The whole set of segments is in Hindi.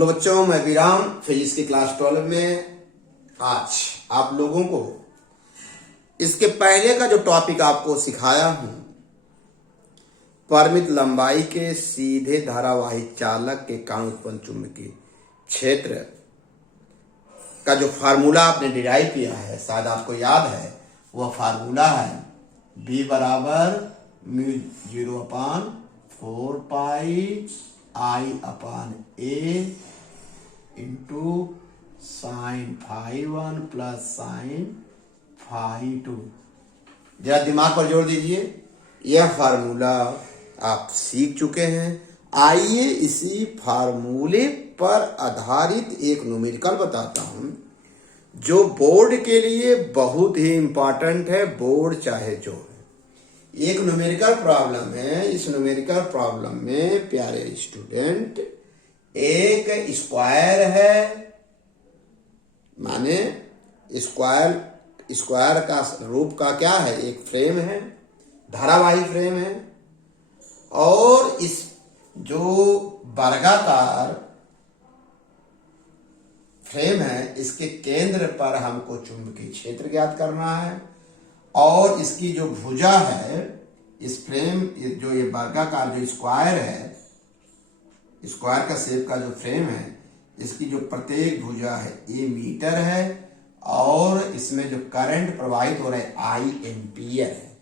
हेलो बच्चों, मैं विराम फिजिक्स की क्लास 12 में आज आप लोगों को इसके पहले का जो टॉपिक आपको सिखाया हूं, परिमित लंबाई के सीधे धारावाही चालक के कारण उत्पन्न चुंबकीय क्षेत्र का जो फार्मूला आपने डिराइव किया है, शायद आपको याद है, वह फार्मूला है B बराबर mu 0/4 pi I/A into sine φ1 plus sine φ2। जरा दिमाग पर जोर दीजिए, यह फार्मूला आप सीख चुके हैं। आइए इसी फार्मूले पर आधारित एक न्यूमेरिकल बताता हूं जो बोर्ड के लिए बहुत ही इंपॉर्टेंट है, बोर्ड चाहे जो है। एक न्यूमेरिकल प्रॉब्लम है। इस न्यूमेरिकल प्रॉब्लम में प्यारे स्टूडेंट, एक स्क्वायर है, माने स्क्वायर का रूप का क्या है, एक फ्रेम है, धारावाही फ्रेम है, और इस जो वर्गाकार फ्रेम है, इसके केंद्र पर हमको चुंबकीय क्षेत्र ज्ञात करना है, और इसकी जो भुजा है, इस फ्रेम जो ये वर्गाकार जो स्क्वायर है, स्क्वायर का शेप का जो फ्रेम है, इसकी जो प्रत्येक भुजा है ये मीटर है, और इसमें जो करंट प्रवाहित हो रहा है I एम्पियर है।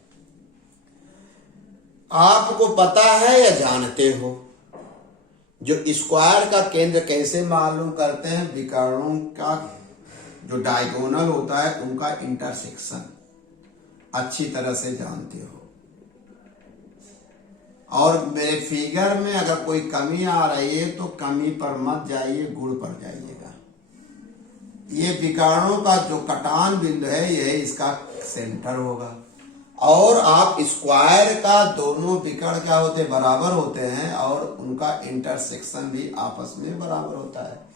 आपको पता है या जानते हो जो स्क्वायर का केंद्र कैसे मालूम करते हैं? विकर्णों का जो डायगोनल होता है उनका इंटरसेक्शन अच्छी तरह से जानते हो। और मेरे फिगर में अगर कोई कमी आ रही है तो कमी पर मत जाइए, गुण पर जाइएगा। ये विकर्णों का जो कटान बिंदु है यह इसका सेंटर होगा, और आप स्क्वायर का दोनों विकर्ण क्या होते हैं, बराबर होते हैं, और उनका इंटरसेक्शन भी आपस में बराबर होता है।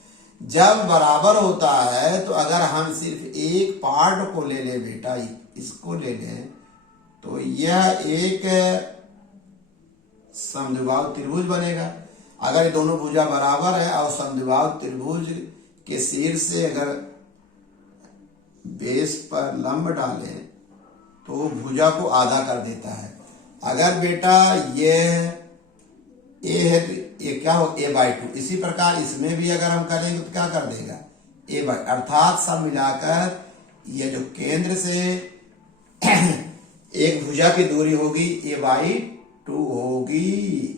जब बराबर होता है तो अगर हम सिर्फ एक पार्ट को ले लें बेटा, इसको ले लें, तो यह एक समद्विबाहु त्रिभुज बनेगा। अगर ये दोनों भुजा बराबर है और समद्विबाहु त्रिभुज के शीर्ष से अगर बेस पर लंब डालें तो भुजा को आधा कर देता है। अगर बेटा ये ए है तो ये क्या हो, A/2। इसी प्रकार इसमें भी अगर हम करेंगे तो क्या कर देगा, A/, अर्थात सब मिलाकर ये जो केंद्र से एक भुजा की दूरी होगी A/2 होगी।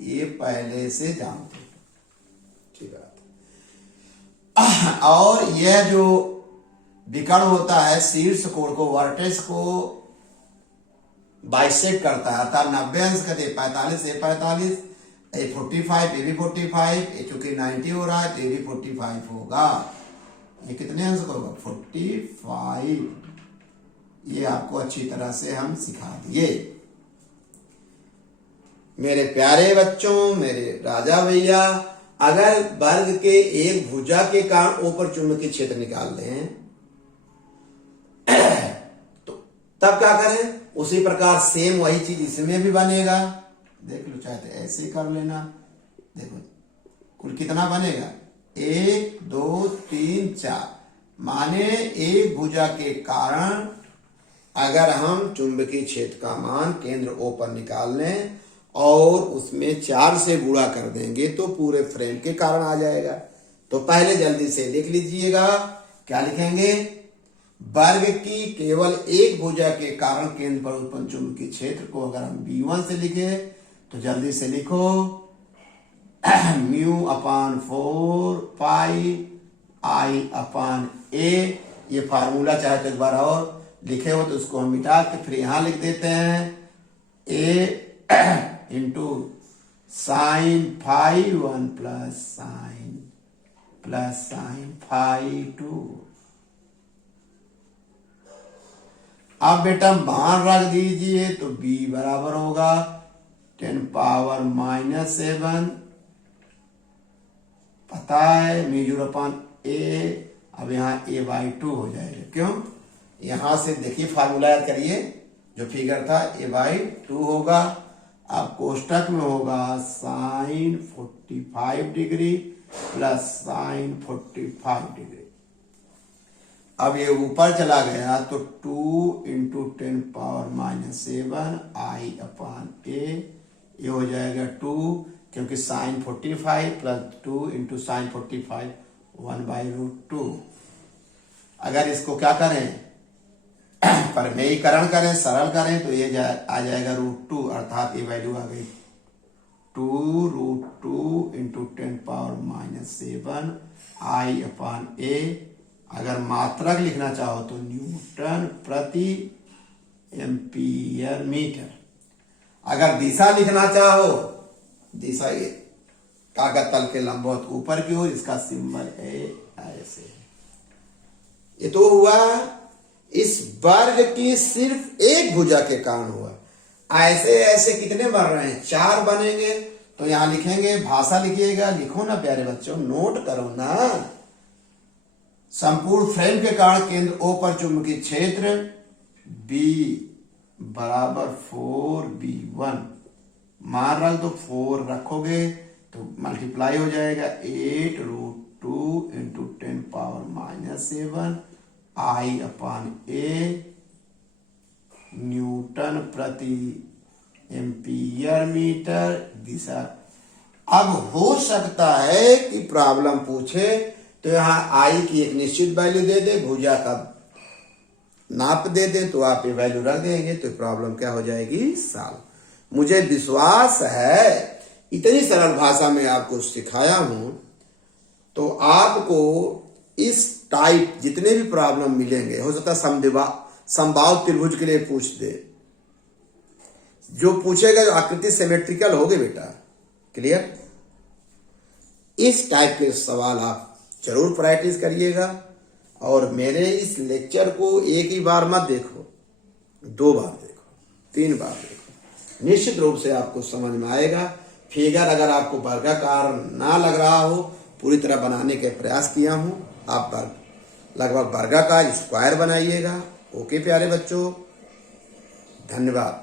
ये पहले से जानते हैं, ठीक है। और यह जो विकर्ण होता है शीर्ष कोण को, वर्टेक्स को बाइसेक्ट करता है, अर्थात 90 अंश करते 45 A 45 A 45 A भी 45, चूंकि 90 हो रहा है तो ये भी 45 होगा। ये कितने अंश का होगा, 45। ये आपको अच्छी तरह से हम सिखा दिए। मेरे प्यारे बच्चों, मेरे राजा भैया, अगर वर्ग के एक भुजा के कारण ऊपर चुंबकीय क्षेत्र निकाल लें तो तब क्या करें, उसी प्रकार सेम वही चीज इसमें भी बनेगा। देख लो, चाहे तो ऐसे कर लेना। देखो कुल कितना बनेगा, 1 2 3 4, माने एक भुजा के कारण अगर हम चुंबकीय क्षेत्र का मान केंद्र O पर निकाल लें और उसमें 4 से गुणा कर देंगे तो पूरे फ्रेम के कारण आ जाएगा। तो पहले जल्दी से लिख लीजिएगा, क्या लिखेंगे, वर्ग की केवल एक भुजा के कारण केंद्र पर उत्पन्न चुंबकीय क्षेत्र को अगर हम B1 से लिखे तो जल्दी से लिखो μ/4 पाई I/A। ये फार्मूला चाहे तो एक बार और लिखे हो तो उसको हम मिटा के फिर यहां लिख देते हैं A into sine φ1 plus sine φ2। अब बेटा मान रख दीजिए तो B बराबर होगा 10⁻⁻7, पता है μ/A। अब यहाँ A/2 हो जाएगा, क्यों, यहां से देखिए फार्मूला याद करिए, जो फिगर था A/2 होगा। अब कोष्टक में होगा sine 45 degree plus sine 45 degree. अब ये ऊपर चला गया तो 2 इंटू 10⁻⁻7 आई अपान ए, ये हो जाएगा 2, क्योंकि साइन 45 प्लस 2 इंटू साइन 45 1/√2। अगर इसको क्या करें, परमेयीकरण करें, सरल करें तो ये आ जाएगा √2, अर्थात ये वैल्यू आ गई 2√2 इंटू 10⁻⁻7 आई अपान ए। अगर मात्रक लिखना चाहो तो न्यूटन प्रति एम्पियर मीटर। अगर दिशा लिखना चाहो, दिशा ये कागज तल के लंबवत ऊपर की ओर, इसका सिंबल है ऐसे। ये तो हुआ इस वर्ग की सिर्फ एक भुजा के कारण हुआ। ऐसे ऐसे कितने बन रहे हैं, 4 बनेंगे। तो यहां लिखेंगे, भाषा लिखिएगा, लिखो ना प्यारे बच्चों, नोट करो ना। संपूर्ण फ्रेम के कारण केंद्र O पर चुंबकीय क्षेत्र B बराबर 4B1 मान रख दो। 4 रखोगे तो मल्टीप्लाई हो जाएगा 8√2 into 10⁻⁻7 I upon A Newton प्रति एम्पियर मीटर दिशा। अब हो सकता है कि प्रॉब्लम पूछे तो यहां आई की एक निश्चित वैल्यू दे दे, भुजा का नाप दे दे, तो आप ये वैल्यू रख देंगे तो प्रॉब्लम क्या हो जाएगी, सॉल्व। मुझे विश्वास है इतनी सरल भाषा में आपको सिखाया हूं तो आपको इस टाइप जितने भी प्रॉब्लम मिलेंगे, हो सकता है समबाहु त्रिभुज के लिए पूछ दे, जो पूछेगा जो आकृति सिमेट्रिकल होगी बेटा, क्लियर। इस टाइप के सवाल आप जरूर प्रैक्टिस करिएगा। और मेरे इस लेक्चर को एक ही बार मत देखो, 2 बार देखो, 3 बार देखो, निश्चित रूप से आपको समझ में आएगा। फिगर अगर आपको वर्गाकार ना लग रहा हो, पूरी तरह बनाने के प्रयास किया हूं। आप लगभग वर्गाकार स्क्वायर बनाइएगा। ओके प्यारे बच्चों, धन्यवाद।